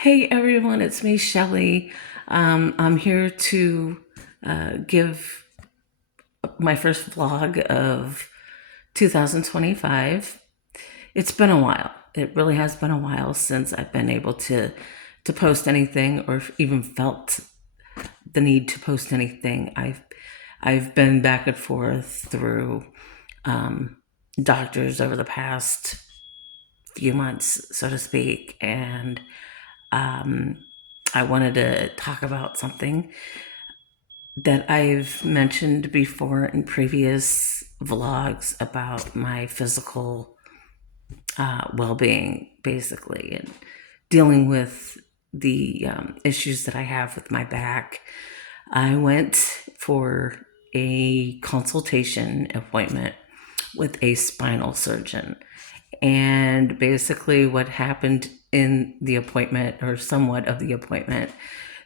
Hey everyone, it's me, Shelly. I'm here to give my first vlog of 2025. It's been a while. It really has been a while since I've been able to post anything or even felt the need to post anything. I've been back and forth through doctors over the past few months, so to speak, and um, I wanted to talk about something that I've mentioned before in previous vlogs about my physical well being, basically, and dealing with the issues that I have with my back. I went for a consultation appointment with a spinal surgeon. And basically, what happened in the appointment, or somewhat of the appointment,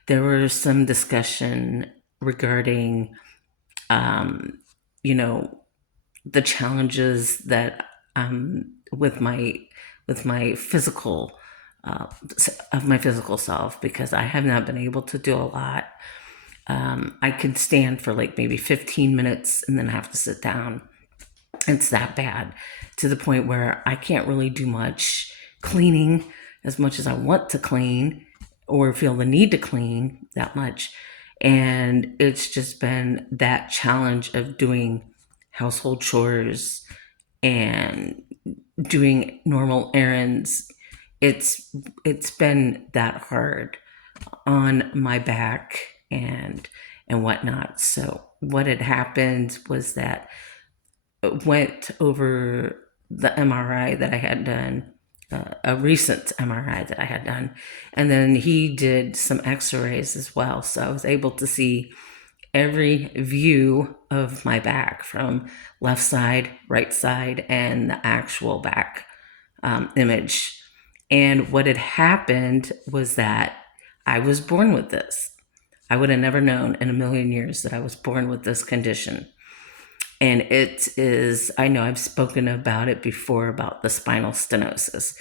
there was some discussion regarding, um, you know, the challenges that with my physical uh, of my physical self, because I have not been able to do a lot. I can stand for like maybe 15 minutes and then have to sit down. It's that bad, to the point where I can't really do much cleaning as much as I want to clean or feel the need to clean that much. And it's just been that challenge of doing household chores and doing normal errands. It's been that hard on my back and whatnot. So what had happened was that went over the MRI that I had done, a recent MRI that I had done, and then he did some X-rays as well. So I was able to see every view of my back, from left side, right side, and the actual back image. And what had happened was that I was born with this. I would have never known in a million years that I was born with this condition. And it is, I know I've spoken about it before, about the spinal stenosis.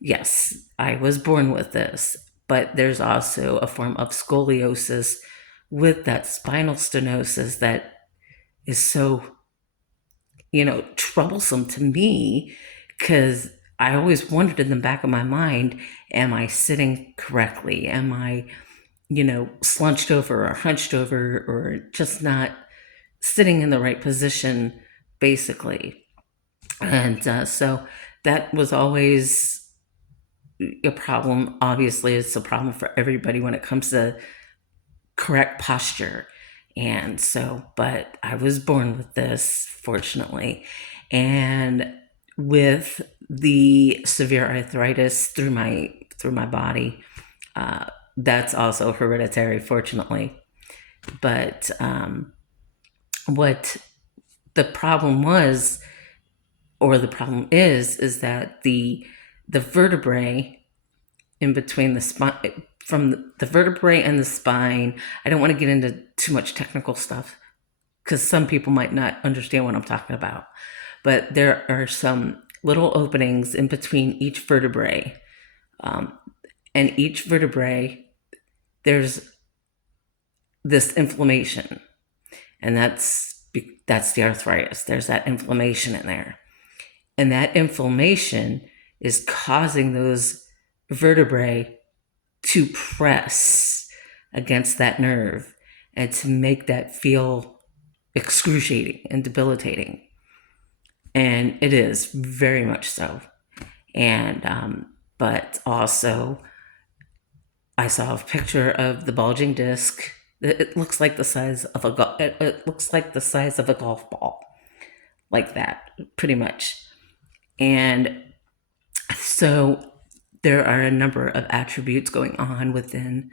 Yes, I was born with this, but there's also a form of scoliosis with that spinal stenosis that is so, troublesome to me, because I always wondered in the back of my mind, am I sitting correctly? Am I, slunched over or hunched over, or just not sitting in the right position, basically? And so that was always a problem. Obviously, it's a problem for everybody when it comes to correct posture. And so, but I was born with this, fortunately. And with the severe arthritis through my body, uh, that's also hereditary, fortunately. But what the problem was, or the problem is that the vertebrae in between the spine, from the vertebrae and the spine. I don't want to get into too much technical stuff because some people might not understand what I'm talking about. But there are some little openings in between each vertebrae, um, and each vertebrae, there's this inflammation, and that's the arthritis. There's that inflammation in there, and that inflammation is causing those vertebrae to press against that nerve and to make that feel excruciating and debilitating. And it is very much so. And, but also, I saw a picture of the bulging disc. It looks like the size of it looks like the size of a golf ball, like that, pretty much. And so there are a number of attributes going on within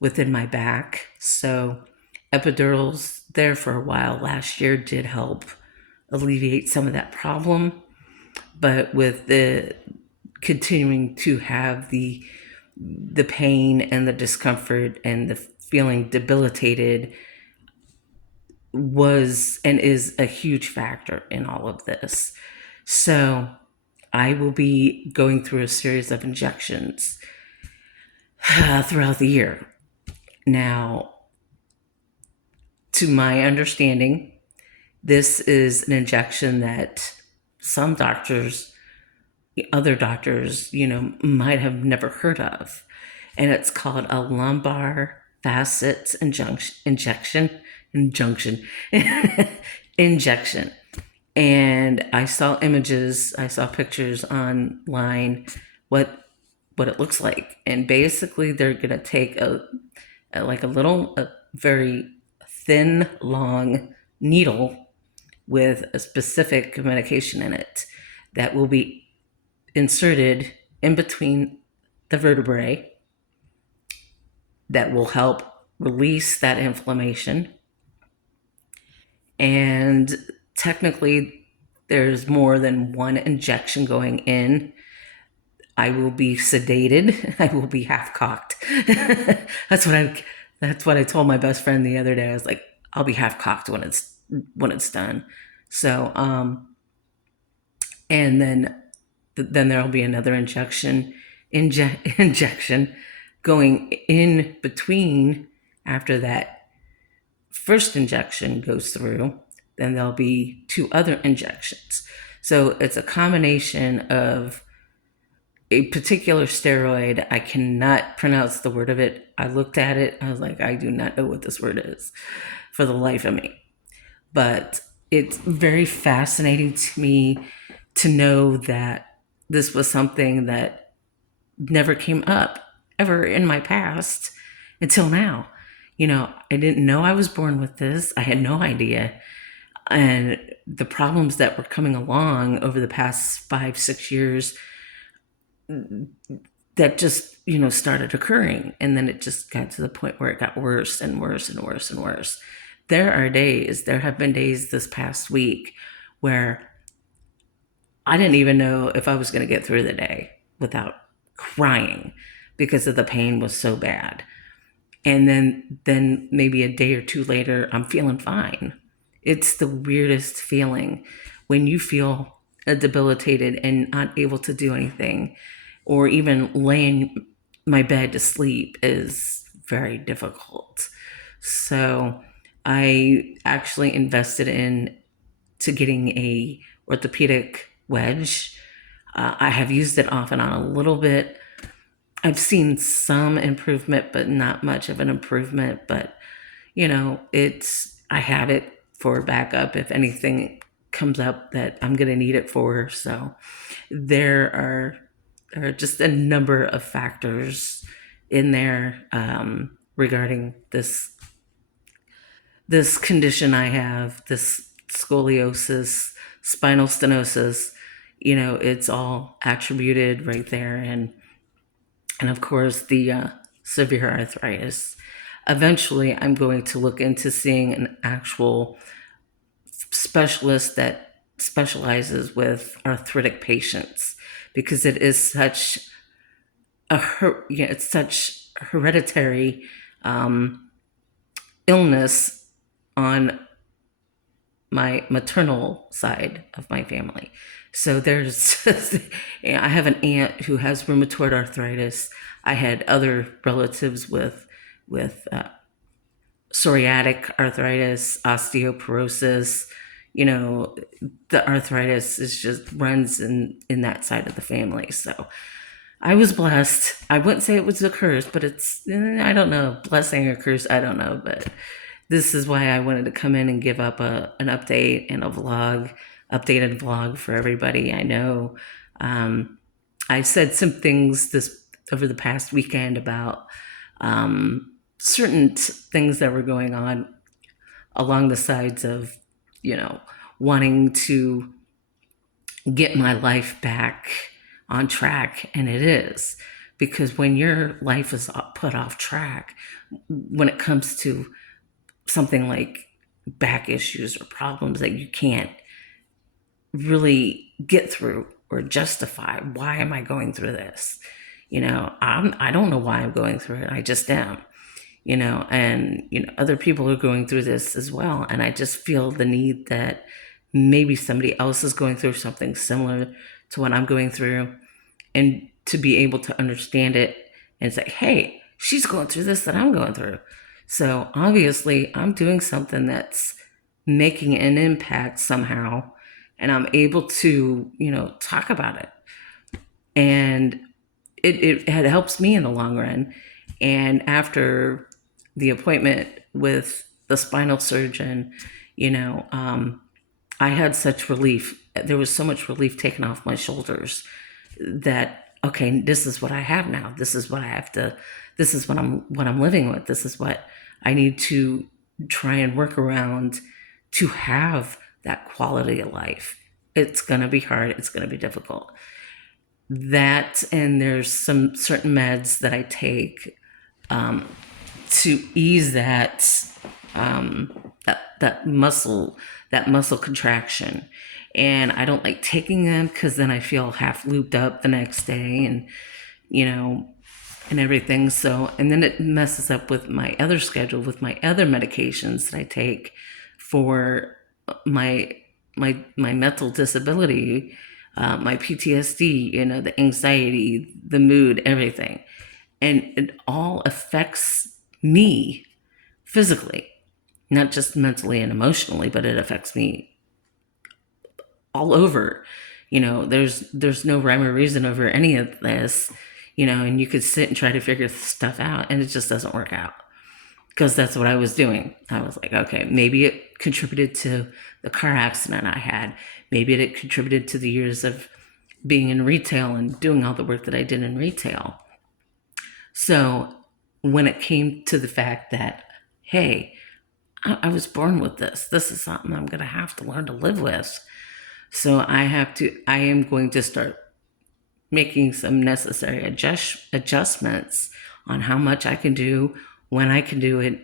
my back. So epidurals there for a while last year did help alleviate some of that problem. But with the continuing to have the pain and the discomfort and the feeling debilitated, was and is a huge factor in all of this. So I will be going through a series of injections throughout the year. Now, to my understanding, this is an injection that some doctors, other doctors, might have never heard of. And it's called a lumbar facet injection, injection. And I saw images, I saw pictures online, what it looks like. And basically, they're gonna take a very thin, long needle with a specific medication in it that will be inserted in between the vertebrae that will help release that inflammation. And technically, there's more than one injection going in. I will be sedated. I will be half cocked. That's what I told my best friend the other day. I was like, I'll be half cocked when it's done. So and then there'll be another injection going in between after that first injection goes through. Then there'll be two other injections. So it's a combination of a particular steroid. I cannot pronounce the word of it. I looked at it. I was like, I do not know what this word is for the life of me. But it's very fascinating to me to know that this was something that never came up ever in my past until now. I didn't know I was born with this. I had no idea. And the problems that were coming along over the past 5, 6 years that just, started occurring. And then it just got to the point where it got worse and worse and worse and worse. There have been days this past week where I didn't even know if I was going to get through the day without crying because of the pain was so bad. And then maybe a day or two later, I'm feeling fine. It's the weirdest feeling when you feel debilitated and not able to do anything, or even laying my bed to sleep is very difficult. So I actually invested into getting a orthopedic wedge. I have used it off and on a little bit. I've seen some improvement, but not much of an improvement. But I have it for backup if anything comes up that I'm going to need it for. So there are just a number of factors in there regarding this condition I have, this scoliosis, spinal stenosis. It's all attributed right there, and of course the severe arthritis. Eventually, I'm going to look into seeing an actual specialist that specializes with arthritic patients, because it is such it's such hereditary illness on my maternal side of my family. So I have an aunt who has rheumatoid arthritis. I had other relatives with psoriatic arthritis, osteoporosis. The arthritis is just runs in that side of the family. So I was blessed. I wouldn't say it was a curse, but I don't know, blessing or curse, I don't know. But this is why I wanted to come in and give up an update and updated vlog for everybody. I know I said some things this over the past weekend about certain things that were going on along the sides of, wanting to get my life back on track. And it is, because when your life is put off track, when it comes to something like back issues or problems that you can't really get through or justify, why am I going through this? I don't know why I'm going through it. I just am. And other people are going through this as well. And I just feel the need that maybe somebody else is going through something similar to what I'm going through, and to be able to understand it and say, hey, she's going through this that I'm going through. So obviously, I'm doing something that's making an impact somehow, and I'm able to, talk about it. And it helps me in the long run. And after the appointment with the spinal surgeon, you know, um, I had such relief. There was so much relief taken off my shoulders that okay, this is what I have now. This is what I have to. This is what I'm living with. This is what I need to try and work around to have that quality of life. It's gonna be hard. It's gonna be difficult. That and there's some certain meds that I take to ease that muscle contraction. And I don't like taking them because then I feel half looped up the next day, and you know and everything. So and then it messes up with my other schedule with my other medications that I take for my my mental disability, my PTSD, the anxiety, the mood, everything. And it all affects me physically, not just mentally and emotionally, but it affects me all over. There's no rhyme or reason over any of this, and you could sit and try to figure stuff out, and it just doesn't work out. Because that's what I was doing. I was like, okay, maybe it contributed to the car accident I had. Maybe it contributed to the years of being in retail and doing all the work that I did in retail. So when it came to the fact that, hey, I was born with this. This is something I'm going to have to learn to live with. So I am going to start making some necessary adjustments on how much I can do, when I can do it,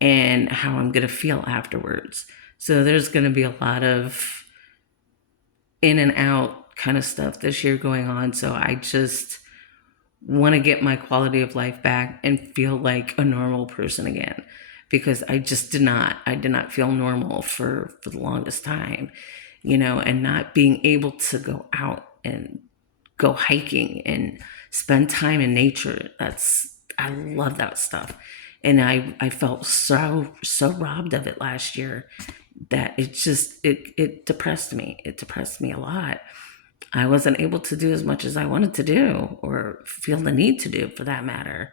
and how I'm going to feel afterwards. So there's going to be a lot of in and out kind of stuff this year going on. So I just want to get my quality of life back and feel like a normal person again, because I did not feel normal for the longest time, and not being able to go out and go hiking and spend time in nature. I love that stuff. And I felt so robbed of it last year that it depressed me. It depressed me a lot. I wasn't able to do as much as I wanted to do, or feel the need to do for that matter.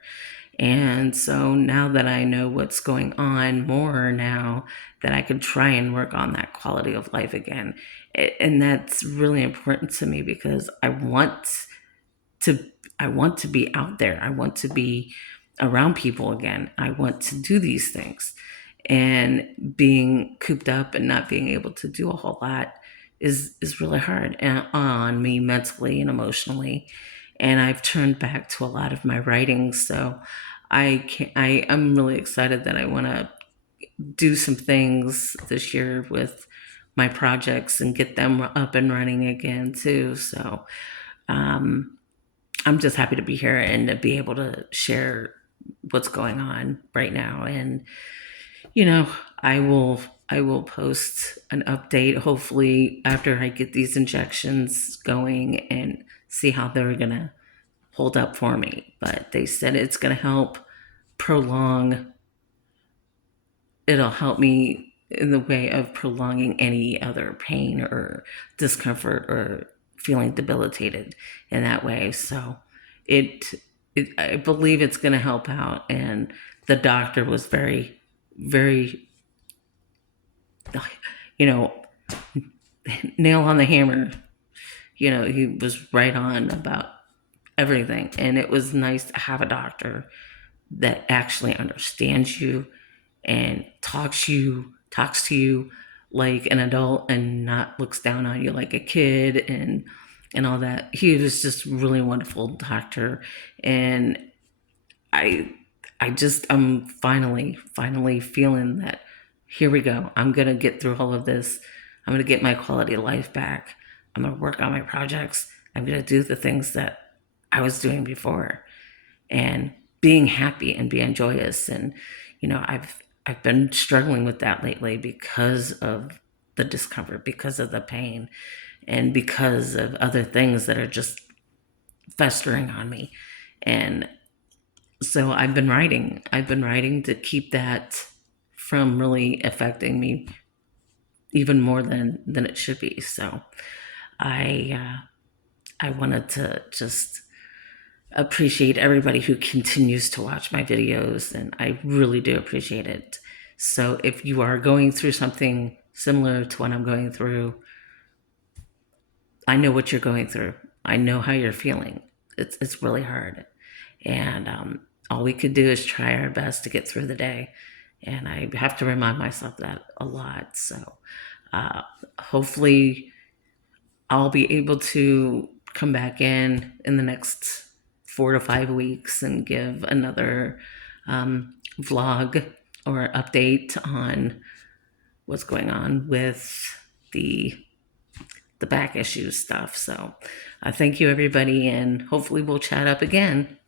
And so now that I know what's going on more now, that I can try and work on that quality of life again. And that's really important to me, because to I want to be out there. I want to be around people again. I want to do these things. And being cooped up and not being able to do a whole lot is really hard on me mentally and emotionally. And I've turned back to a lot of my writing. So I'm really excited that I want to do some things this year with my projects and get them up and running again too. So I'm just happy to be here and to be able to share what's going on right now. And you know, I will I will post an update hopefully after I get these injections going and see how they're gonna hold up for me. But they said it's gonna help prolong. It'll help me in the way of prolonging any other pain or discomfort or feeling debilitated in that way. So it, I believe it's going to help out. And the doctor was very, very, you know, nail on the hammer. He was right on about everything. And it was nice to have a doctor that actually understands you and talks to you like an adult, and not looks down on you like a kid, and all that. He was just really wonderful doctor. And I I'm finally feeling that here we go. I'm gonna get through all of this. I'm gonna get my quality of life back. I'm gonna work on my projects. I'm gonna do the things that I was doing before, and being happy and being joyous. And I've been struggling with that lately because of the discomfort, because of the pain, and because of other things that are just festering on me. And So I've been writing. I've been writing to keep that from really affecting me even more than it should be. So I wanted to just appreciate everybody who continues to watch my videos, and I really do appreciate it. So if you are going through something similar to what I'm going through, I know what you're going through. I know how you're feeling. It's really hard, and all we could do is try our best to get through the day. And I have to remind myself that a lot. So uh, hopefully, I'll be able to come back in the next 4 to 5 weeks and give another vlog or update on what's going on with the the back issue stuff. So thank you, everybody, and hopefully we'll chat up again.